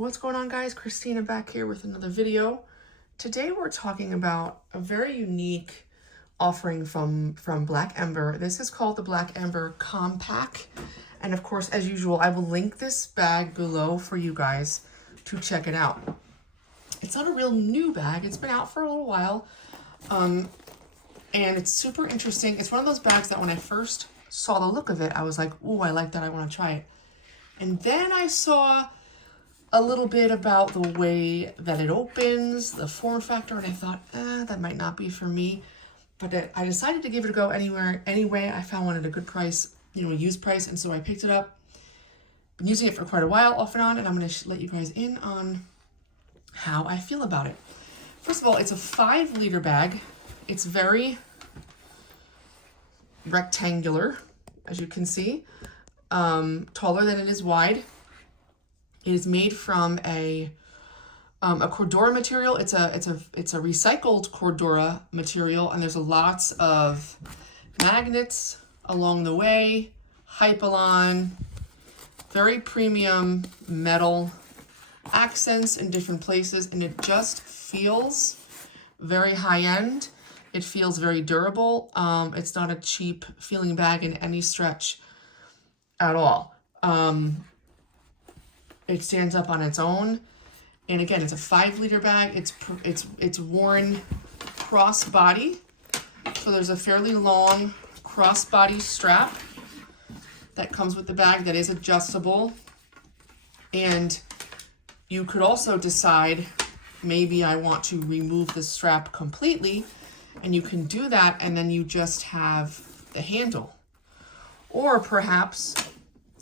What's going on, guys? Christina back here with another video. Today we're talking about a very unique offering from Black Ember. This is called the Black Ember Kompak. And of course, as usual, I will link this bag below for you guys to check it out. It's not a real new bag. It's been out for a little while. And it's super interesting. It's one of those bags that when I first saw the look of it, I was like, ooh, I like that. I want to try it. And then I saw a little bit about the way that it opens, the form factor, and I thought, that might not be for me. But I decided to give it a go anyway. I found one at a good price, a used price, and so I picked it up. Been using it for quite a while, off and on, and I'm going to let you guys in on how I feel about it. First of all, it's a 5-liter bag. It's very rectangular, as you can see, taller than it is wide. It is made from a Cordura material. It's a recycled Cordura material, and there's lots of magnets along the way, Hypalon, very premium metal accents in different places, and it just feels very high-end. It feels very durable. It's not a cheap feeling bag in any stretch at all. It stands up on its own, and again, it's a 5-liter bag. It's worn crossbody, so there's a fairly long crossbody strap that comes with the bag that is adjustable, and you could also decide, maybe I want to remove the strap completely, and you can do that, and then you just have the handle. Or perhaps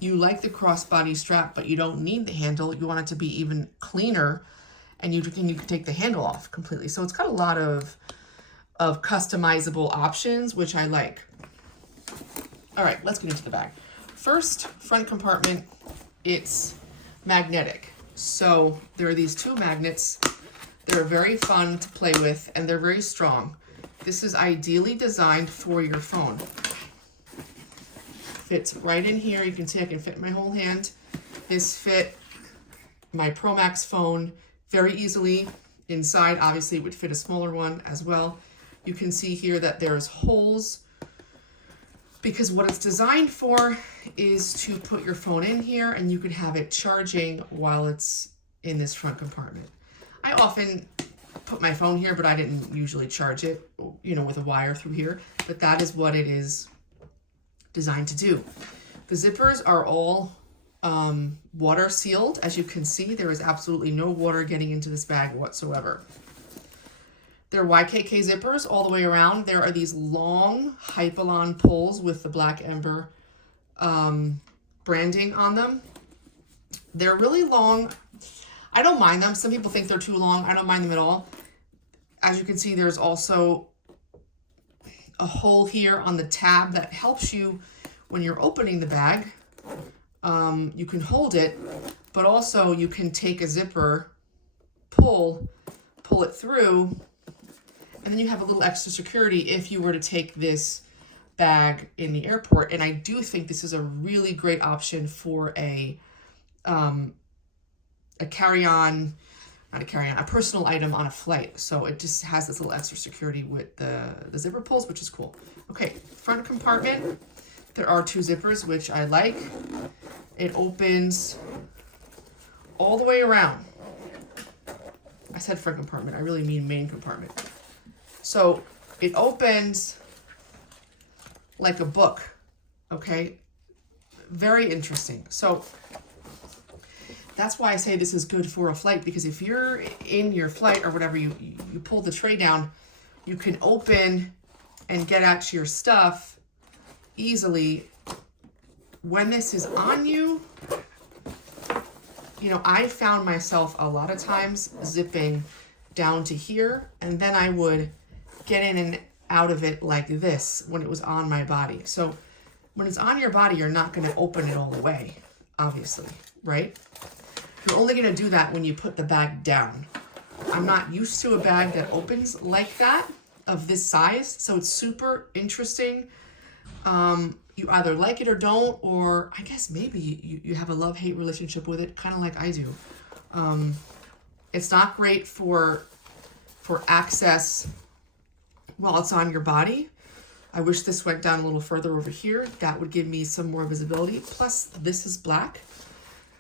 you like the crossbody strap, but you don't need the handle. You want it to be even cleaner, and you can take the handle off completely. So it's got a lot of customizable options, which I like. All right, let's get into the bag. First, front compartment, it's magnetic. So there are these 2 magnets. They're very fun to play with, and they're very strong. This is ideally designed for your phone. Fits right in here. You can see I can fit my whole hand. This fit my Pro Max phone very easily. Inside, obviously, it would fit a smaller one as well. You can see here that there's holes, because what it's designed for is to put your phone in here, and you can have it charging while it's in this front compartment. I often put my phone here, but I didn't usually charge it, with a wire through here. But that is what it is designed to do. The zippers are all water sealed. As you can see, there is absolutely no water getting into this bag whatsoever. They're YKK zippers all the way around. There are these long Hypalon pulls with the Black Ember branding on them. They're really long. I don't mind them. Some people think they're too long. I don't mind them at all. As you can see, there's also a hole here on the tab that helps you when you're opening the bag. You can hold it, but also you can take a zipper, pull it through, and then you have a little extra security if you were to take this bag in the airport. And I do think this is a really great option for a carry-on, a personal item on a flight. So it just has this little extra security with the zipper pulls, which is cool. Okay, front compartment, there are 2 zippers, which I like. It opens all the way around. I said front compartment, I really mean main compartment. So it opens like a book, okay? Very interesting. So that's why I say this is good for a flight, because if you're in your flight or whatever, you pull the tray down, you can open and get at your stuff easily. When this is on you, I found myself a lot of times zipping down to here, and then I would get in and out of it like this when it was on my body. So when it's on your body, you're not going to open it all the way, obviously, right? You're only going to do that when you put the bag down. I'm not used to a bag that opens like that, of this size, so it's super interesting. You either like it or don't, or I guess maybe you have a love-hate relationship with it, kind of like I do. It's not great for access while it's on your body. I wish this went down a little further over here. That would give me some more visibility. Plus, this is black.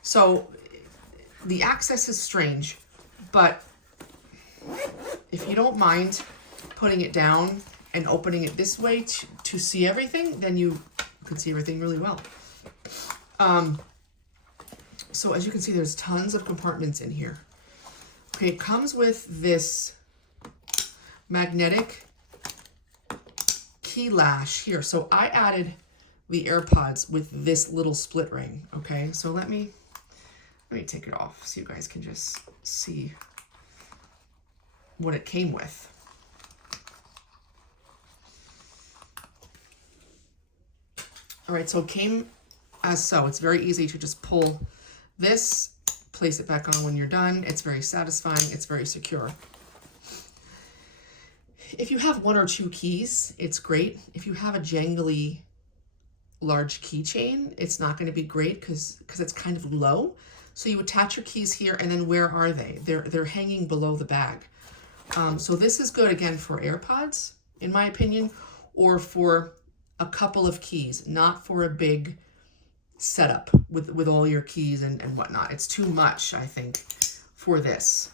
So the access is strange, but if you don't mind putting it down and opening it this way to see everything, then you can see everything really well. So as you can see, there's tons of compartments in here. Okay, it comes with this magnetic key lash here. So I added the AirPods with this little split ring. Okay, so let me take it off so you guys can just see what it came with. All right, so it came as so. It's very easy to just pull this, place it back on when you're done. It's very satisfying. It's very secure. If you have 1 or 2 keys, it's great. If you have a jangly large keychain, it's not going to be great because it's kind of low. So you attach your keys here, and then where are they? They're hanging below the bag. So this is good, again, for AirPods, in my opinion, or for a couple of keys, not for a big setup with all your keys and whatnot. It's too much, I think, for this.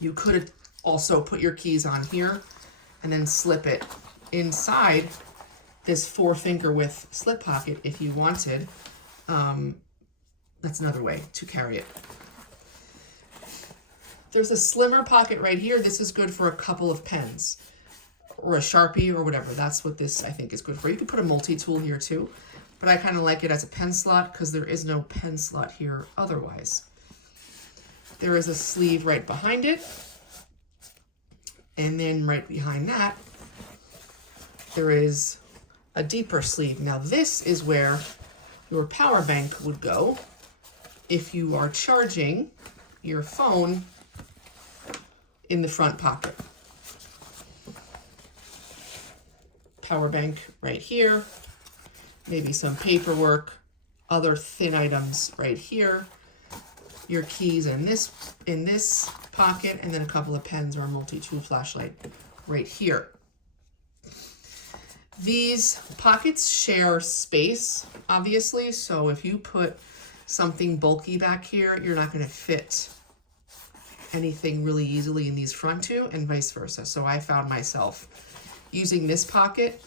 You could also put your keys on here and then slip it inside this 4-finger width slip pocket if you wanted. That's another way to carry it. There's a slimmer pocket right here. This is good for a couple of pens or a Sharpie or whatever. That's what this, I think, is good for. You can put a multi-tool here too, but I kind of like it as a pen slot because there is no pen slot here otherwise. There is a sleeve right behind it. And then right behind that, there is a deeper sleeve. Now this is where your power bank would go if you are charging your phone in the front pocket. Power bank right here, maybe some paperwork, other thin items right here, your keys in this pocket, and then a couple of pens or a multi-tool flashlight right here. These pockets share space, obviously, so if you put something bulky back here, you're not going to fit anything really easily in these front two, and vice versa. So I found myself using this pocket,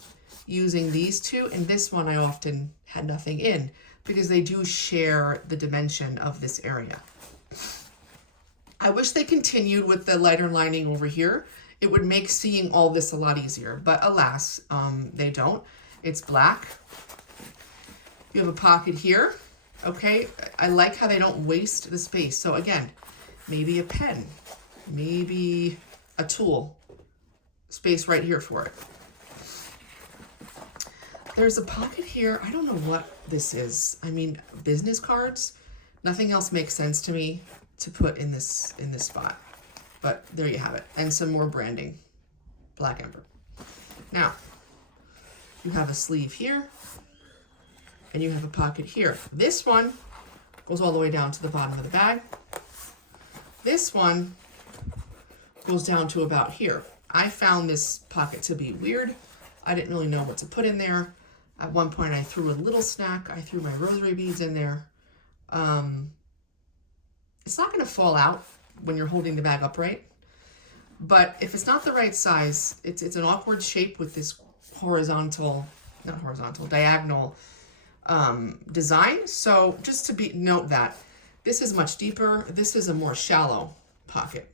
using these two, and this one I often had nothing in because they do share the dimension of this area. I wish they continued with the lighter lining over here. It would make seeing all this a lot easier, but alas, they don't. It's black. You have a pocket here, okay? I like how they don't waste the space. So again, maybe a pen, maybe a tool, space right here for it. There's a pocket here. I don't know what this is. I mean, business cards. Nothing else makes sense to me to put in this spot. But there you have it. And some more branding. Black Ember. Now, you have a sleeve here. And you have a pocket here. This one goes all the way down to the bottom of the bag. This one goes down to about here. I found this pocket to be weird. I didn't really know what to put in there. At one point, I threw a little snack. I threw my rosary beads in there. It's not going to fall out when you're holding the bag upright. But if it's not the right size, it's an awkward shape with this diagonal design. So just to note that this is much deeper. This is a more shallow pocket.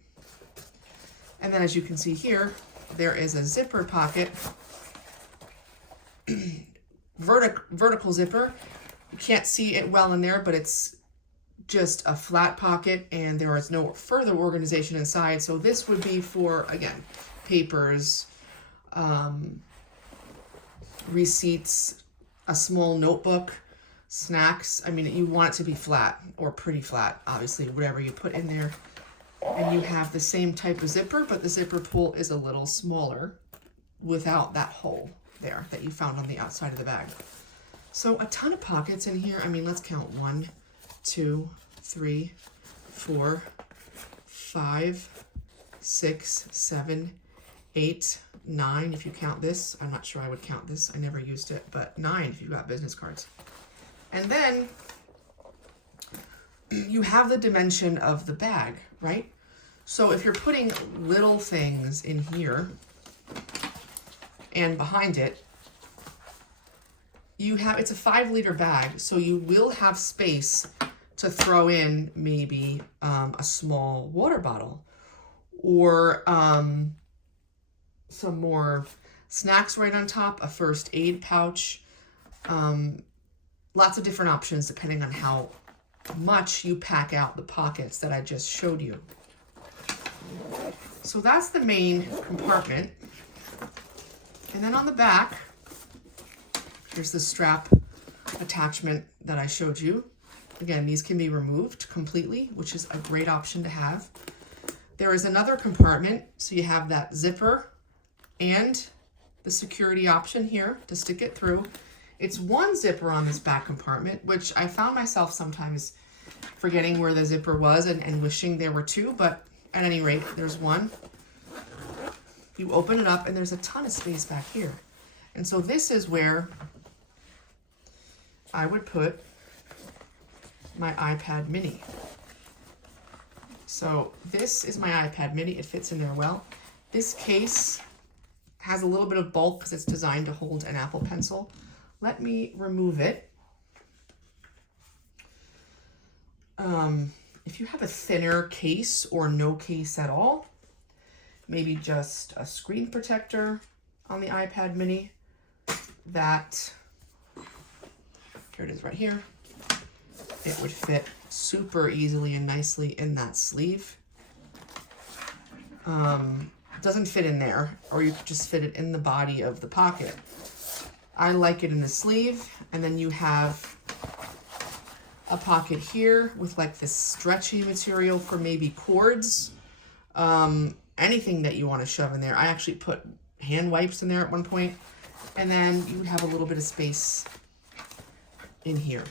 And then as you can see here, there is a zipper pocket, vertical zipper. You can't see it well in there, but it's just a flat pocket and there is no further organization inside. So this would be for, again, papers, receipts, a small notebook, snacks. I mean, you want it to be flat or pretty flat, obviously, whatever you put in there. And you have the same type of zipper, but the zipper pull is a little smaller without that hole there that you found on the outside of the bag. So a ton of pockets in here. I mean, let's count 1, 2, 3, 4, 5, 6, 7, 8, 9 if you count this. I'm not sure I would count this. I never used it, but 9 if you've got business cards. And then you have the dimension of the bag, right? So if you're putting little things in here and behind it, you have, it's a 5-liter bag, so you will have space to throw in maybe a small water bottle or some more snacks right on top, a first aid pouch, lots of different options depending on how much you pack out the pockets that I just showed you. So that's the main compartment. And then on the back, here's the strap attachment that I showed you. Again, these can be removed completely, which is a great option to have. There is another compartment, so you have that zipper and the security option here to stick it through. It's one zipper on this back compartment, which I found myself sometimes forgetting where the zipper was and wishing there were two, but at any rate, there's one. You open it up and there's a ton of space back here. And so this is where I would put my iPad mini. So this is my iPad mini. It fits in there well. This case has a little bit of bulk because it's designed to hold an Apple Pencil. Let me remove it. If you have a thinner case or no case at all, maybe just a screen protector on the iPad mini, that, here it is right here, it would fit super easily and nicely in that sleeve. Doesn't fit in there, or you could just fit it in the body of the pocket. I like it in the sleeve, and then you have a pocket here with like this stretchy material for maybe cords, anything that you want to shove in there. I actually put hand wipes in there at one point, and then you would have a little bit of space in here.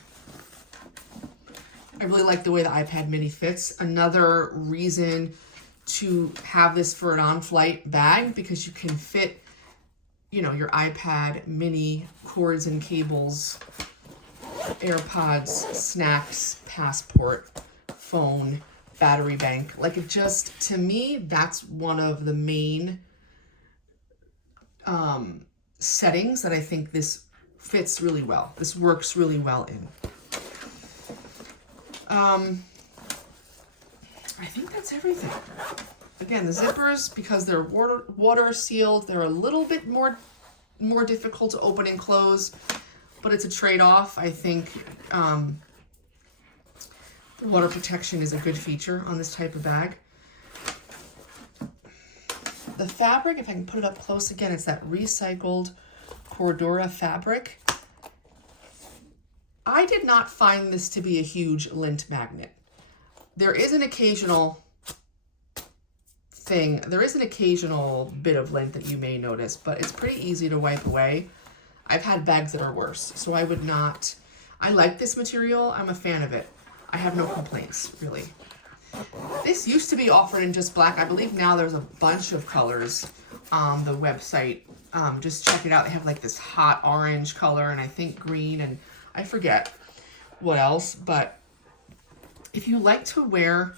I really like the way the iPad mini fits. Another reason to have this for an on-flight bag, because you can fit, you know, your iPad mini, cords and cables, AirPods, snacks, passport, phone, battery bank. Like, it just, to me, that's one of the main settings that I think this fits really well. This works really well in. I think that's everything. Again, the zippers, because they're water sealed, they're a little bit more difficult to open and close, but it's a trade-off. I think water protection is a good feature on this type of bag. The fabric, if I can put it up close again, it's that recycled Cordura fabric. I did not find this to be a huge lint magnet. There is an occasional thing, there is an occasional bit of lint that you may notice, but it's pretty easy to wipe away. I've had bags that are worse, so I would not, I like this material, I'm a fan of it. I have no complaints, really. This used to be offered in just black. I believe now there's a bunch of colors on the website. Just check it out. They have like this hot orange color and I think green and I forget what else. But if you like to wear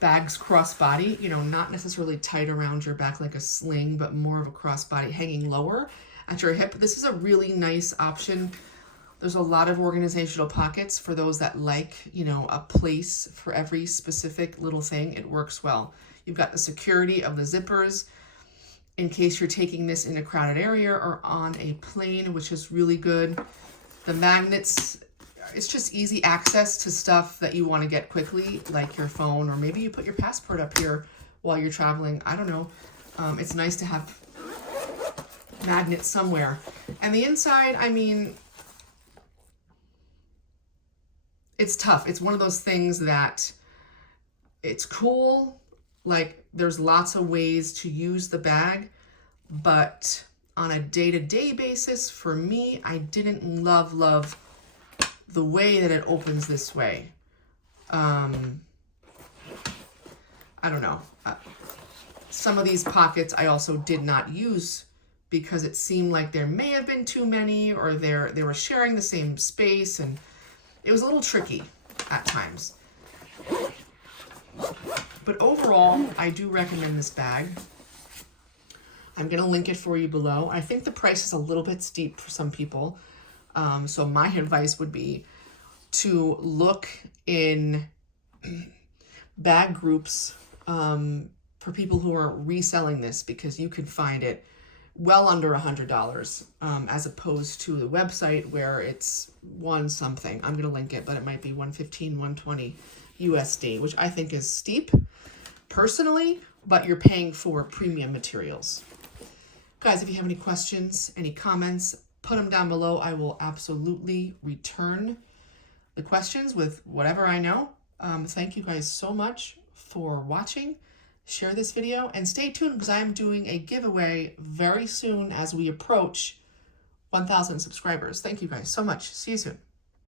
bags crossbody, you know, not necessarily tight around your back like a sling, but more of a crossbody hanging lower at your hip, this is a really nice option. There's a lot of organizational pockets for those that like, you know, a place for every specific little thing. It works well. You've got the security of the zippers in case you're taking this in a crowded area or on a plane, which is really good. The magnets, it's just easy access to stuff that you want to get quickly, like your phone, or maybe you put your passport up here while you're traveling. I don't know. It's nice to have magnets somewhere. And the inside, I mean, it's tough. It's one of those things that it's cool. Like, there's lots of ways to use the bag, but on a day-to-day basis, for me, I didn't love the way that it opens this way. I don't know. Some of these pockets I also did not use because it seemed like there may have been too many, or they were sharing the same space, and it was a little tricky at times. But overall, I do recommend this bag. I'm going to link it for you below. I think the price is a little bit steep for some people. So my advice would be to look in bag groups for people who are reselling this, because you can find it well under $100 as opposed to the website where it's one something. I'm going to link it, but it might be 115, 120 USD, which I think is steep personally, but you're paying for premium materials. Guys, if you have any questions, any comments, put them down below. I will absolutely return the questions with whatever I know. Thank you guys so much for watching. Share this video and stay tuned, because I am doing a giveaway very soon as we approach 1,000 subscribers. Thank you guys so much. See you soon.